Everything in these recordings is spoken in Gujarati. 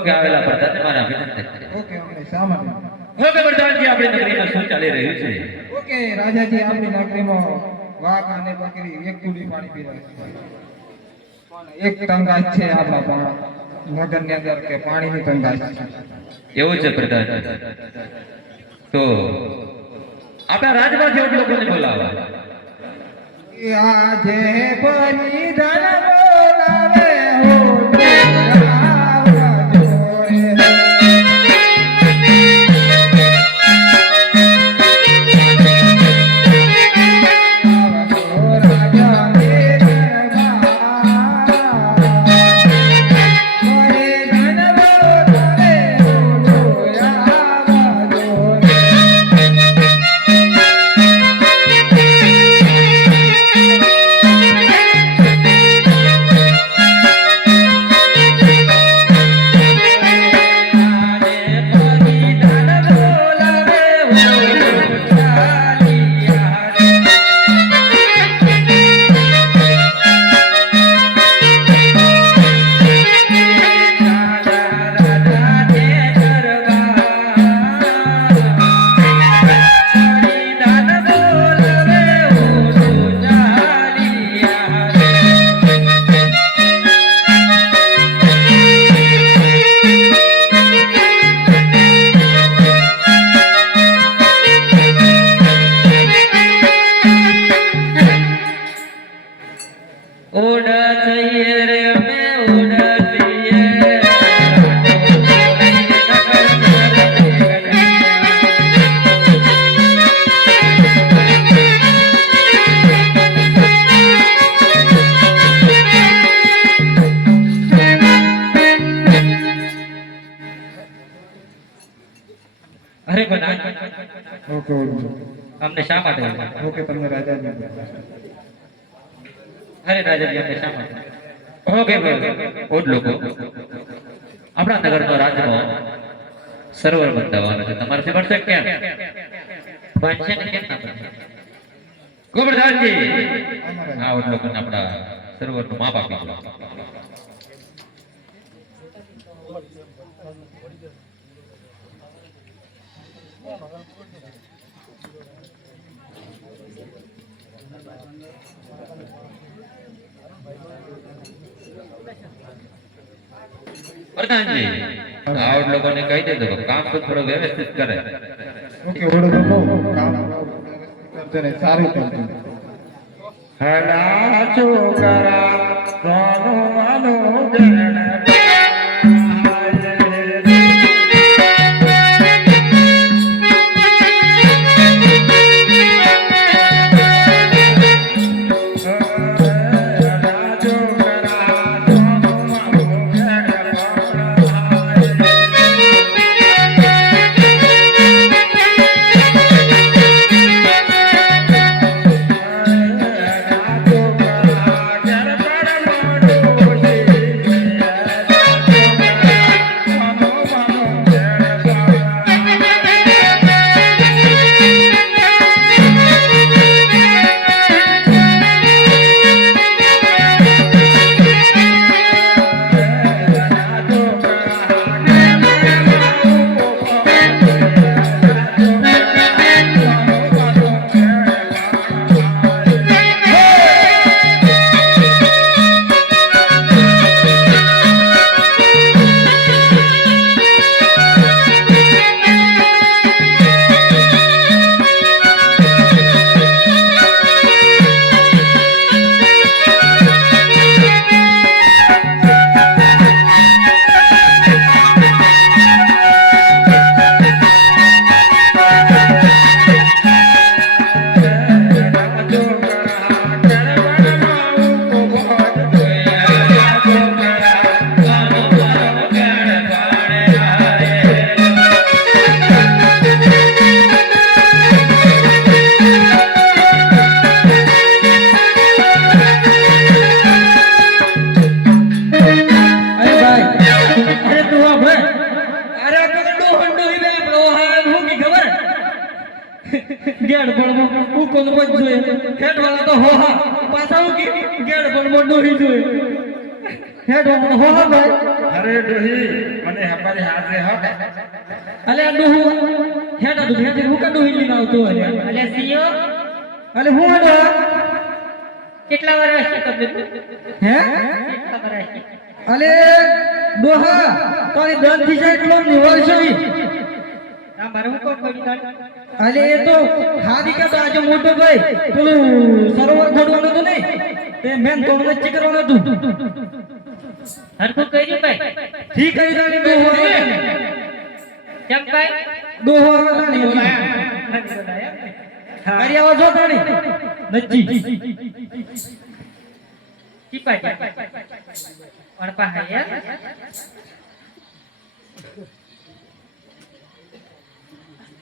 ઓકે આવેલા પ્રધાન મારા અભિનંદન. ઓકે અમને સામાન્ય. ઓકે પ્રધાનજી આપણી નગરીમાં શું ચાલી રહ્યું છે? ઓકે રાજાજી આપણી નગરીમાં વાઘ અને બકરી એક કુડી પાણી પી રહ્યા છે. પણ એક તંગાઈ છે આપણા નગરની અંદર કે પાણીની તંગાઈ છે. એવું છે પ્રધાન. તો આપણા રાજમાંથી અમુક લોકોને બોલાવા. આજે પરિધાન બોલાવે હો અરે પ્રધાન ઓકે અમને શા માટે? ઓકે તમને રાજાજી અરે રાજાજી અમને શા માટે? ઓકે ઓટ લોકો આપણા નગરનો રાજનો સરોવર બંધાવવાનો છે. તમારાથી બનશે કેમ? બનશે ને કેમ ના બનશે? ગોબરદાસજી આ ઓટ લોકોને આપણા સરોવરનું માપ આપી દો. પ્રધાનજી આવડ લોકોને કહી દેજો કામ તો થોડું વ્યવસ્થિત કરે. ઓકે ઓડો તો કામ કરતે ને સારું કરતે. હલા છોકરા સોનો માનો ગણ गेड़ बड़मो ऊ कोन बच जोए हेड वाला तो हो हा पाछा ऊ की गेड़ बड़मो डोही जोए हेड वाला हो हा भाई અરે ડોહી મને હમારી હાથે હક અલે આ ડોહું હેડા તું હેડે હું કા ડોહી લઈને આવતો અરે અલે સીઓ અલે હું આડો કેટલા વર્ષ છે તમને હે કેટલા વર્ષ છે અલે ડોહા તારી દંત થી જાય એટલો નિવળ છે આ મારે હું કોણ પડી તાણ અલે એ તો હાદી કા તો આજે મોટો ભાઈ પેલું સરોવર ખોડવાનું તો નહીં તે મેન તો નક્કી કરવાનું હતું હરખું કર્યું ભાઈ ઠીક કરી દાણી ડોહો કેમ ભાઈ ડોહો દાણી કરી આવો જો દાણી નચ્ચી ચીપા જા પણ પાહા યાર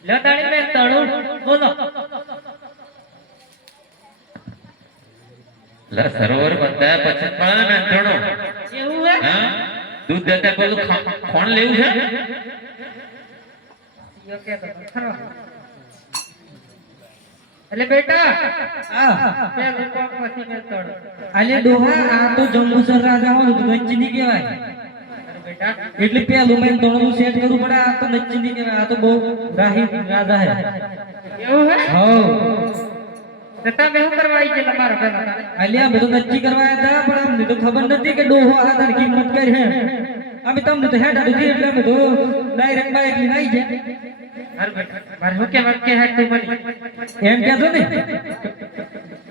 લતાડી મેં તળું બોલો લા સરોવર બંધાયા પછી પણ મેંથણો એવું હે હા દૂધ દેતા પેલું કોણ લેવું છે સીઓ કે તો ખરો એટલે બેટા આ પેલું કોણ પછી મેં તળું અલે ડોહા આ તો જંબુસર રાજા હોય તો નચ્ચી ની કહેવાય અરે બેટા એટલે પેલું મેં દોણનું સેટ કરવું પડે આ તો નચ્ચી ની કહેવાય આ તો બહુ રાહી રાજા હે એવું હે હો તો તમે શું કરવા આવી ગયેલા મારા પેલા તારે અલ્યા બધું નક્કી કરવા હતા પણ અમને તો ખબર નથી કે ડોહો આ તારી કિંમત કરી હે અમે તમને તો હેડા દીધી એટલે અમે તો ડાયરેક્ટ બાઈક લઈને આવી જાય અરે બેટા મારે શું કે વાક્ય હે તું મને એમ કહેતો ને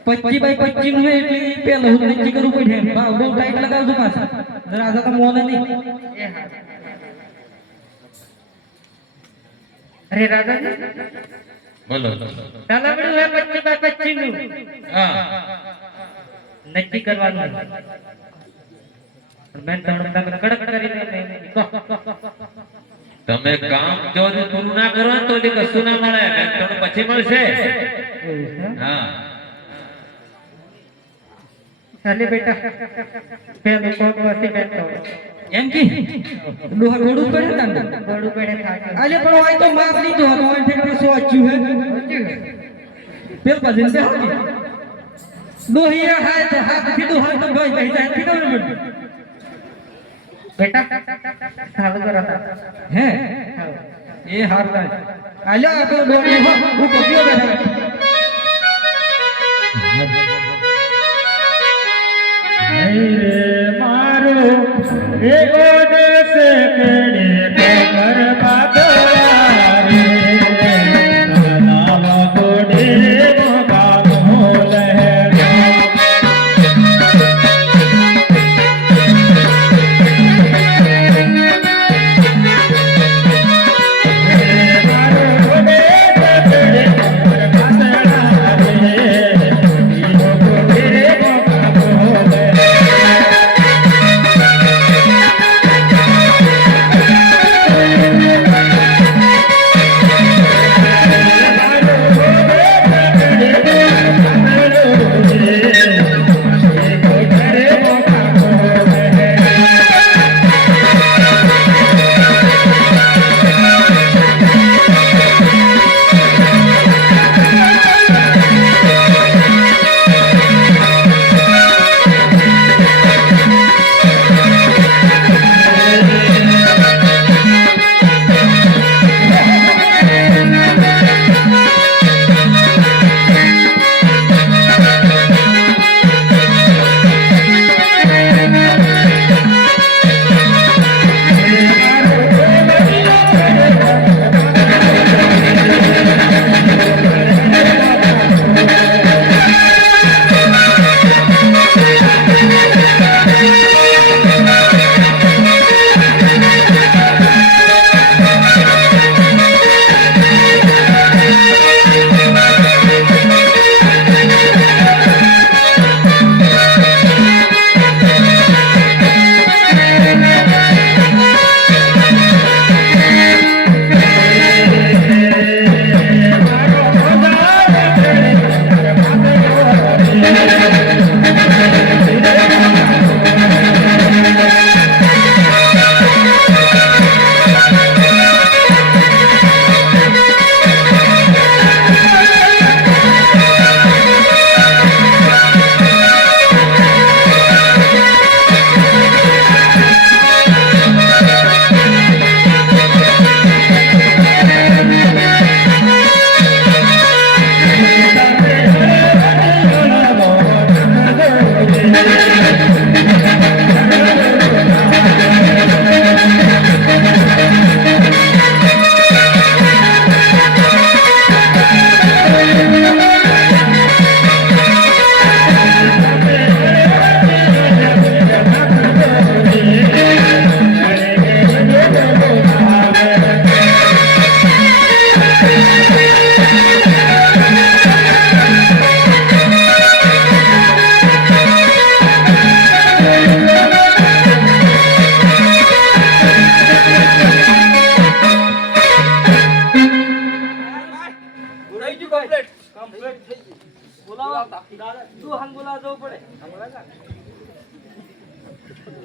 25 બાય 25 નું એટલે પેલો હું નક્કી કરવું પડે એમ ભાવ બહુ ટાઈટ લગાવજો પાછા રાજા તો મોને નહીં એ હા અરે રાજાજી બોલો તાલાબડું હે 25 બાય 25 નું હા નક્કી કરવાનું પણ મેં તમને કડક કરીને કહો તમે કામ જો પૂરું ના કરો ને તો એ કશું ના મળે મેંથણો પછી મળશે હા ચાલે બેટા પેલું કોણ પછી મેં તો એમ કે ડોહા ગોડું પડે તાંડા ગોળું પેડે થાકે અલે પણ હોય તો માપ લીધો હતો હોય ઠેકડે સો આચ્યું હે પેલ પછી બે હોકી ડોહી હાથ હાથ કીધું હાથ તો ભાઈ ભાઈ જાય કીધું ને બેટા સાવ કરો હે એ હાર થાય આલ્યા તો ડોહી હો હું કોપીઓ બેઠા મારો એવો દેશ કેડે કમર પાતળા રે નામ કોડે મોગા મોલ હે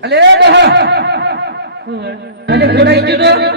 અલે ડોહા અને ગોડાઈ ગયો તો